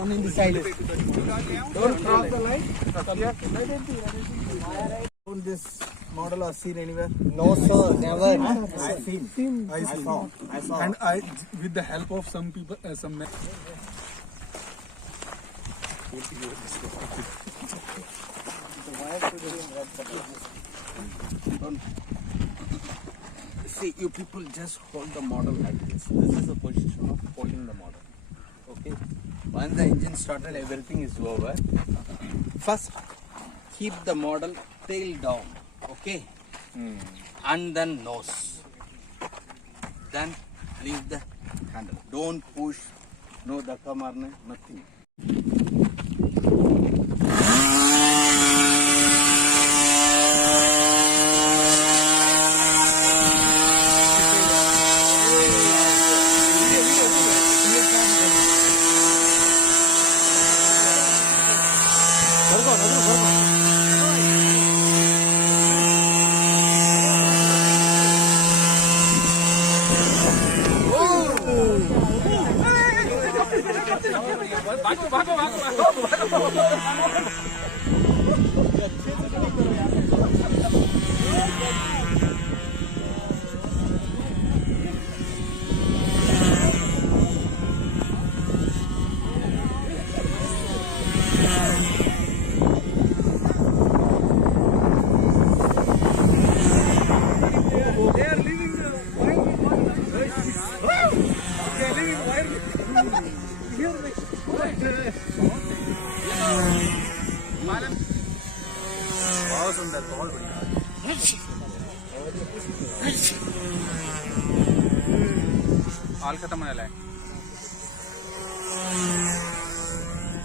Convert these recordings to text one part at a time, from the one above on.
Come in the side. Don't cross the line. This model or seen anywhere? No sir, never. I've seen. I saw. And with the help of some people, some men. See, you people just hold the model like this. This is the position of holding the model. Okay. Once the engine started, everything is over. First, keep the model tail down. Okay. And then nose. Then leave the handle. Don't push. No dhakka marne. Nothing. All खत्म होने लगा है।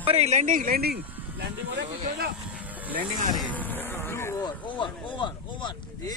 अरे landing landing landing हो रहा है, landing आ रही है। Over. ये